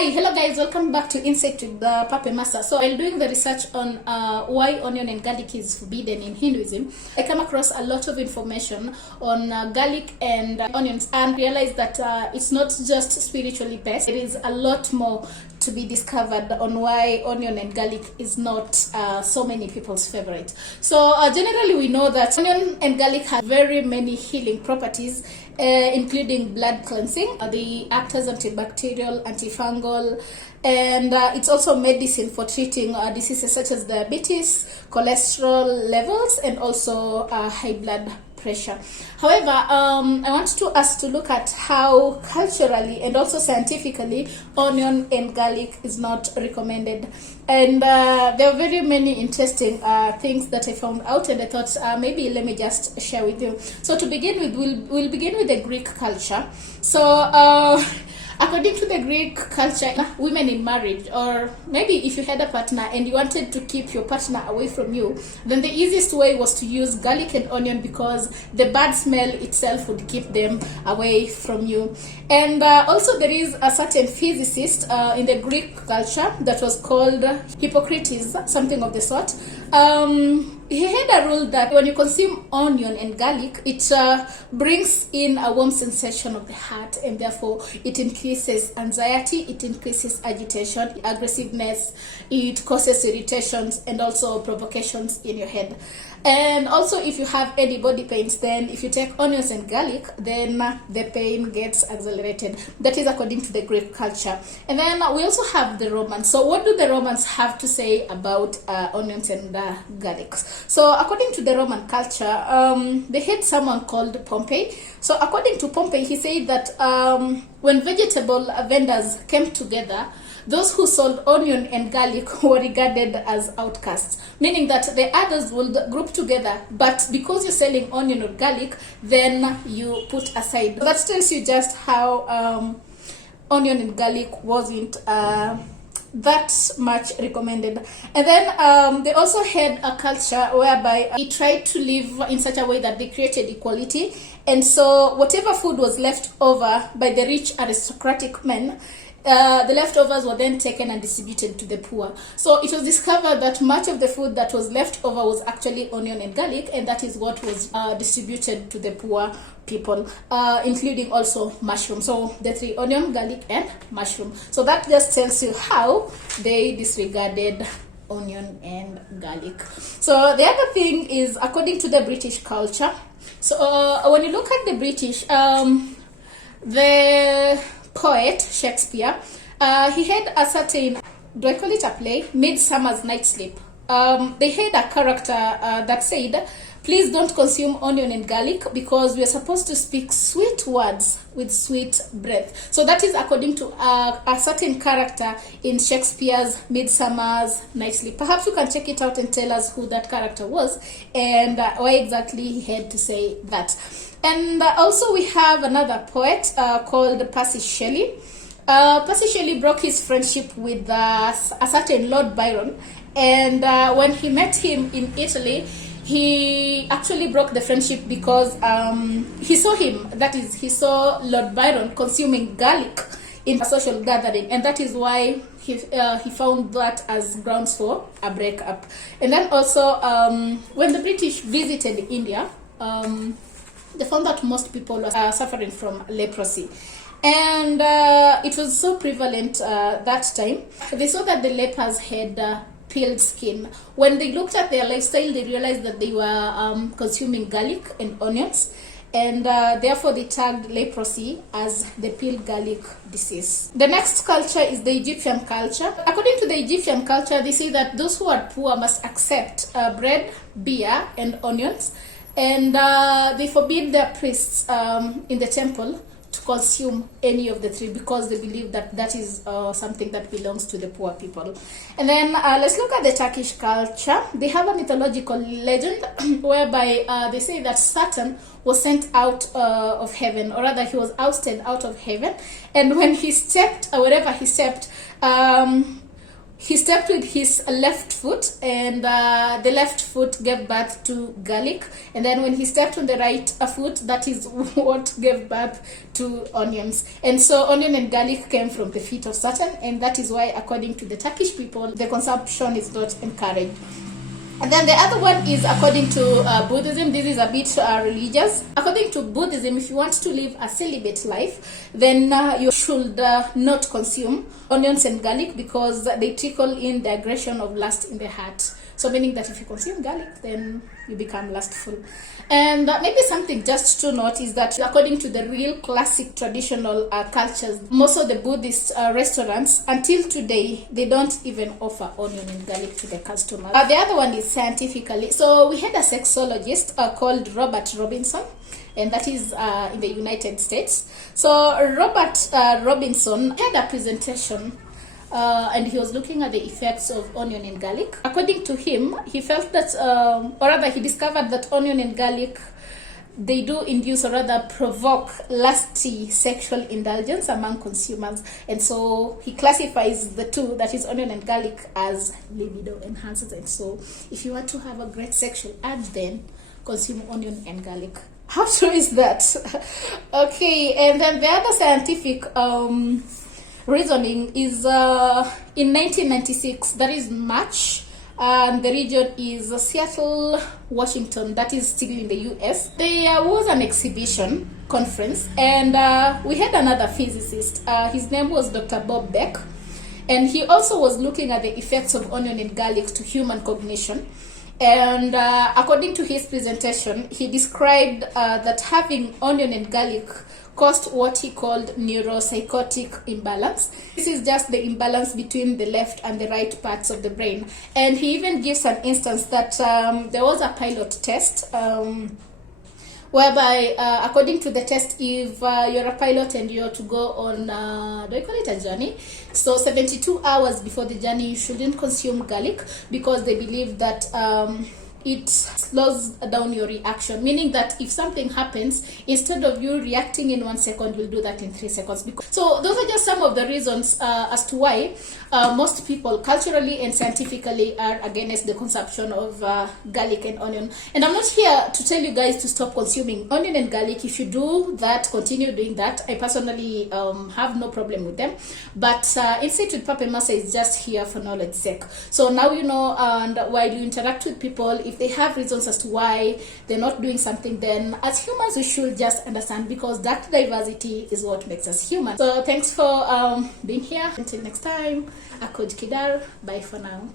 Hi, hello guys, welcome back to Insight with the Pape Master. So while doing the research on why onion and garlic is forbidden in Hinduism, I came across a lot of information on garlic and onions and realized that it's not just spiritually based. There is a lot more to be discovered on why onion and garlic is not so many people's favorite. So generally we know that onion and garlic have very many healing properties, including blood cleansing. They act as antibacterial, antifungal, and it's also medicine for treating diseases such as diabetes, cholesterol levels, and also high blood pressure. However, I want us to look at how culturally and also scientifically onion and garlic is not recommended. And there are very many interesting things that I found out, and I thought maybe let me just share with you. So to begin with, we'll begin with the Greek culture. So according to the Greek culture, women in marriage, or maybe if you had a partner and you wanted to keep your partner away from you, then the easiest way was to use garlic and onion because the bad smell itself would keep them away from you. And also there is a certain physicist in the Greek culture that was called Hippocrates, something of the sort. He had a rule that when you consume onion and garlic, it brings in a warm sensation of the heart, and therefore it increases anxiety, it increases agitation, aggressiveness, it causes irritations and also provocations in your head. And also if you have any body pains, then if you take onions and garlic, then the pain gets accelerated. That is according to the Greek culture. And then we also have the Romans. So what do the Romans have to say about onions and garlic? So according to the Roman culture, they had someone called Pompey. So according to Pompey, he said that when vegetable vendors came together, those who sold onion and garlic were regarded as outcasts, meaning that the others would group together, but because you're selling onion or garlic, then you put aside. That tells you just how onion and garlic wasn't that much recommended. And then they also had a culture whereby they tried to live in such a way that they created equality, and so whatever food was left over by the rich aristocratic men, the leftovers were then taken and distributed to the poor. So it was discovered that much of the food that was left over was actually onion and garlic, and that is what was distributed to the poor people, including also mushroom. So the three: onion, garlic, and mushroom. So that just tells you how they disregarded onion and garlic. So the other thing is according to the British culture. So when you look at the British, the poet Shakespeare, he had a certain, do I call it a play? Midsummer's Night's Sleep. They had a character that said, please don't consume onion and garlic because we are supposed to speak sweet words with sweet breath. So that is according to a certain character in Shakespeare's Midsummer's Night's Sleep. Perhaps you can check it out and tell us who that character was and why exactly he had to say that. And also we have another poet called Percy Shelley. Percy Shelley broke his friendship with a certain Lord Byron, and when he met him in Italy, he actually broke the friendship because he saw him, that is, he saw Lord Byron consuming garlic in a social gathering, and that is why he found that as grounds for a breakup. And then also when the British visited India, they found that most people were suffering from leprosy, and it was so prevalent that time. They saw that the lepers had peeled skin. When they looked at their lifestyle, they realized that they were consuming garlic and onions, and therefore they tagged leprosy as the peeled garlic disease. The next culture is the Egyptian culture. According to the Egyptian culture, they say that those who are poor must accept bread, beer, and onions, and they forbid their priests in the temple to consume any of the three because they believe that that is something that belongs to the poor people. And then let's look at the Turkish culture. They have a mythological legend whereby they say that Satan was sent out of heaven, or rather he was ousted out of heaven, and when he stepped, wherever he stepped, he stepped with his left foot, and the left foot gave birth to garlic. And then when he stepped on the right foot, that is what gave birth to onions. And so onion and garlic came from the feet of Satan, and that is why, according to the Turkish people, the consumption is not encouraged. And then the other one is according to Buddhism. This is a bit religious. According to Buddhism, if you want to live a celibate life, then you should not consume onions and garlic, because they trickle in the aggression of lust in the heart. So meaning that if you consume garlic, then you become lustful. And maybe something just to note is that according to the real classic traditional cultures, most of the Buddhist restaurants until today, they don't even offer onion and garlic to the customers. The other one is scientifically. So we had a sexologist called Robert Robinson, and that is in the United States. So Robert Robinson had a presentation and he was looking at the effects of onion and garlic. According to him, he felt that, or rather he discovered that onion and garlic, they do induce or rather provoke lusty sexual indulgence among consumers. And so he classifies the two, that is onion and garlic, as libido enhancers. And so if you want to have a great sexual urge, then consume onion and garlic. How true is that? Okay, and then the other scientific reasoning is in 1996, that is March, and the region is Seattle, Washington, that is still in the US. There was an exhibition conference, and we had another physicist. His name was Dr. Bob Beck, and he also was looking at the effects of onion and garlic to human cognition. And according to his presentation, he described that having onion and garlic caused what he called neuropsychotic imbalance. This is just the imbalance between the left and the right parts of the brain. And he even gives an instance that there was a pilot test whereby, according to the test, if you're a pilot and you're to go on, do I call it a journey? So 72 hours before the journey, you shouldn't consume garlic, because they believe that it slows down your reaction, meaning that if something happens, instead of you reacting in 1 second, you'll do that in 3 seconds. So those are just some of the reasons as to why most people culturally and scientifically are against the consumption of garlic and onion. And I'm not here to tell you guys to stop consuming onion and garlic. If you do that, continue doing that. I personally have no problem with them, but Insight with Pape Masa is just here for knowledge sake. So now you know, and while you interact with people, if they have reasons as to why they're not doing something, then as humans we should just understand, because that diversity is what makes us human. So thanks for being here. Until next time, Akoj Kidar. Bye for now.